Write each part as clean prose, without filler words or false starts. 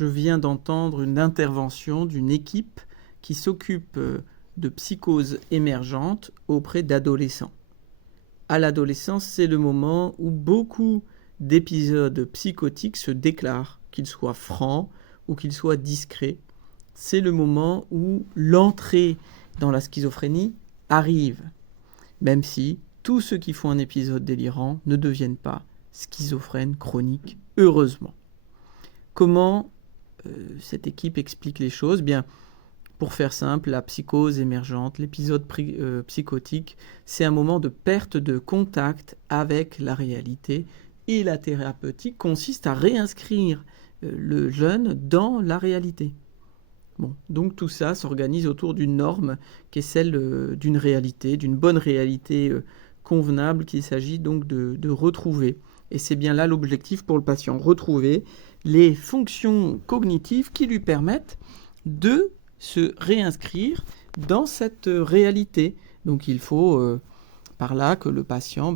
je viens d'entendre une intervention d'une équipe qui s'occupe de psychose émergente auprès d'adolescents. À l'adolescence, c'est le moment où beaucoup d'épisodes psychotiques se déclarent, qu'ils soient francs ou qu'ils soient discrets. C'est le moment où l'entrée dans la schizophrénie arrive, même si tous ceux qui font un épisode délirant ne deviennent pas schizophrènes chroniques, heureusement. Comment cette équipe explique les choses ? Bien, pour faire simple, la psychose émergente, l'épisode psychotique, c'est un moment de perte de contact avec la réalité, et la thérapeutique consiste à réinscrire le jeune dans la réalité. Bon, donc tout ça s'organise autour d'une norme qui est celle d'une réalité, d'une bonne réalité convenable qu'il s'agit donc de retrouver. Et c'est bien là l'objectif pour le patient, retrouver les fonctions cognitives qui lui permettent de se réinscrire dans cette réalité. Donc il faut par là que le patient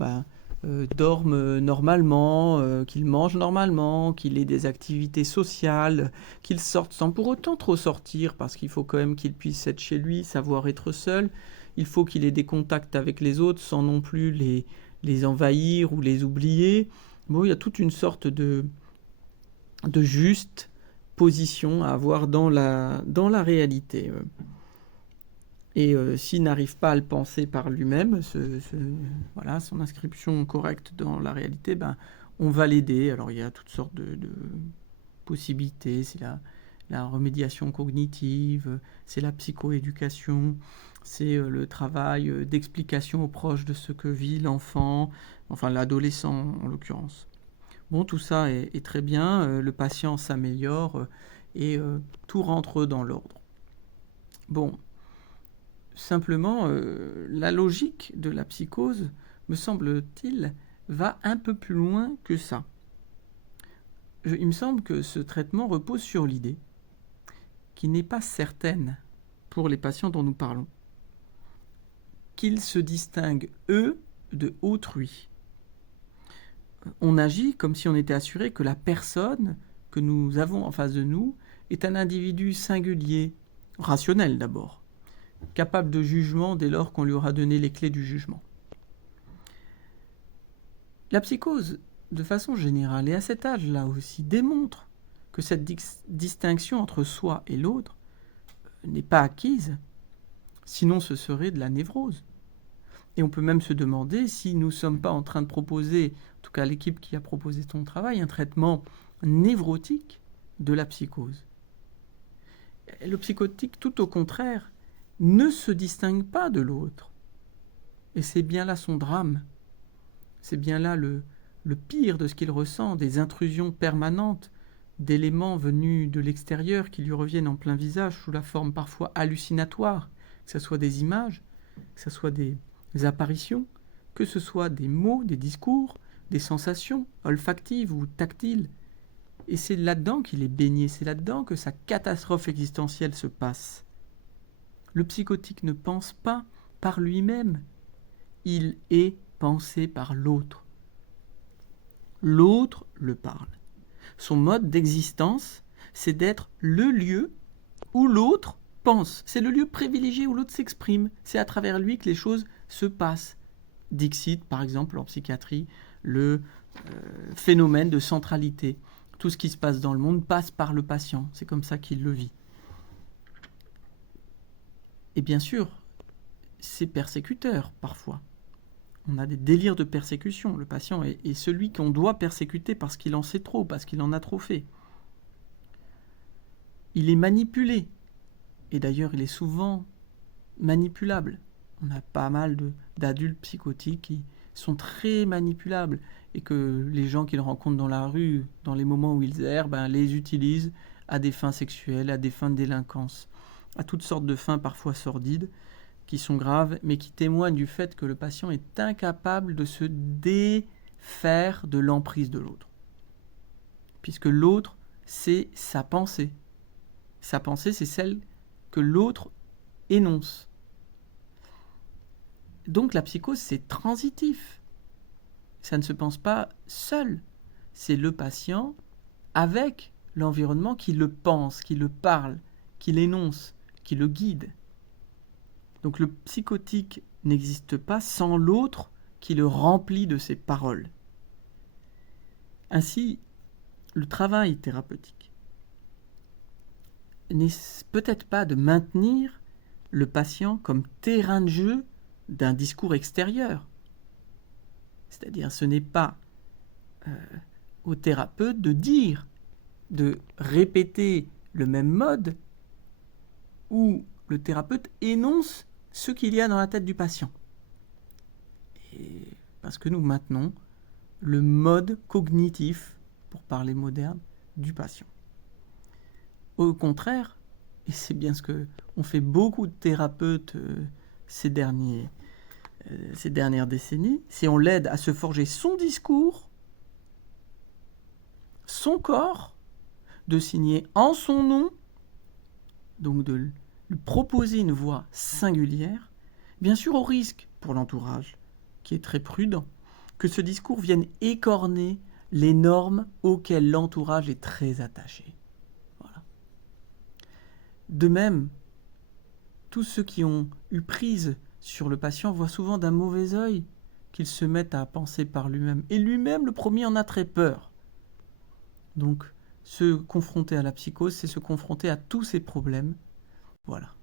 dorme normalement, qu'il mange normalement, qu'il ait des activités sociales, qu'il sorte sans pour autant trop sortir, parce qu'il faut quand même qu'il puisse être chez lui, savoir être seul. Il faut qu'il ait des contacts avec les autres sans non plus les envahir ou les oublier. Bon, il y a toute une sorte de juste position à avoir dans la réalité. Et s'il n'arrive pas à le penser par lui-même, voilà, son inscription correcte dans la réalité, on va l'aider. Alors il y a toutes sortes de possibilités. C'est la remédiation cognitive, c'est la psychoéducation, c'est le travail d'explication aux proches de ce que vit l'enfant, enfin l'adolescent en l'occurrence. Bon, tout ça est très bien, le patient s'améliore et tout rentre dans l'ordre. Bon, simplement, la logique de la psychose, me semble-t-il, va un peu plus loin que ça. Il me semble que ce traitement repose sur l'idée qui n'est pas certaine pour les patients dont nous parlons, qu'ils se distinguent, eux, de autrui. On agit comme si on était assuré que la personne que nous avons en face de nous est un individu singulier, rationnel d'abord, capable de jugement dès lors qu'on lui aura donné les clés du jugement. La psychose, de façon générale, et à cet âge-là aussi, démontre que cette distinction entre soi et l'autre n'est pas acquise, sinon ce serait de la névrose. Et on peut même se demander si nous ne sommes pas en train de proposer, en tout cas l'équipe qui a proposé ton travail, un traitement névrotique de la psychose. Le psychotique, tout au contraire, ne se distingue pas de l'autre. Et c'est bien là son drame. C'est bien là le pire de ce qu'il ressent, des intrusions permanentes, d'éléments venus de l'extérieur qui lui reviennent en plein visage sous la forme parfois hallucinatoire, que ce soit des images, que ce soit des apparitions, que ce soit des mots, des discours, des sensations olfactives ou tactiles. Et c'est là-dedans qu'il est baigné, c'est là-dedans que sa catastrophe existentielle se passe. Le psychotique ne pense pas par lui-même, il est pensé par l'autre. L'autre le parle. Son mode d'existence, c'est d'être le lieu où l'autre pense. C'est le lieu privilégié où l'autre s'exprime. C'est à travers lui que les choses se passent. Dixit, par exemple, en psychiatrie, le phénomène de centralité. Tout ce qui se passe dans le monde passe par le patient. C'est comme ça qu'il le vit. Et bien sûr, c'est persécuteur parfois. On a des délires de persécution. Le patient est celui qu'on doit persécuter parce qu'il en sait trop, parce qu'il en a trop fait. Il est manipulé. Et d'ailleurs, il est souvent manipulable. On a pas mal d'adultes psychotiques qui sont très manipulables et que les gens qu'ils rencontrent dans la rue, dans les moments où ils errent, les utilisent à des fins sexuelles, à des fins de délinquance, à toutes sortes de fins parfois sordides, qui sont graves, mais qui témoignent du fait que le patient est incapable de se défaire de l'emprise de l'autre. Puisque l'autre, c'est sa pensée. Sa pensée, c'est celle que l'autre énonce. Donc la psychose, c'est transitif. Ça ne se pense pas seul. C'est le patient avec l'environnement qui le pense, qui le parle, qui l'énonce, qui le guide. Donc le psychotique n'existe pas sans l'autre qui le remplit de ses paroles. Ainsi, le travail thérapeutique n'est peut-être pas de maintenir le patient comme terrain de jeu d'un discours extérieur. C'est-à-dire, ce n'est pas au thérapeute de dire, de répéter le même mode où le thérapeute énonce ce qu'il y a dans la tête du patient. Et parce que nous maintenons le mode cognitif, pour parler moderne, du patient. Au contraire, et c'est bien ce que ont fait beaucoup de thérapeutes ces dernières décennies, c'est on l'aide à se forger son discours, son corps, de signer en son nom, donc de lui proposer une voix singulière, bien sûr au risque pour l'entourage, qui est très prudent, que ce discours vienne écorner les normes auxquelles l'entourage est très attaché. Voilà. De même, tous ceux qui ont eu prise sur le patient voient souvent d'un mauvais œil qu'il se mette à penser par lui-même. Et lui-même, le premier, en a très peur. Donc, se confronter à la psychose, c'est se confronter à tous ces problèmes. Voilà.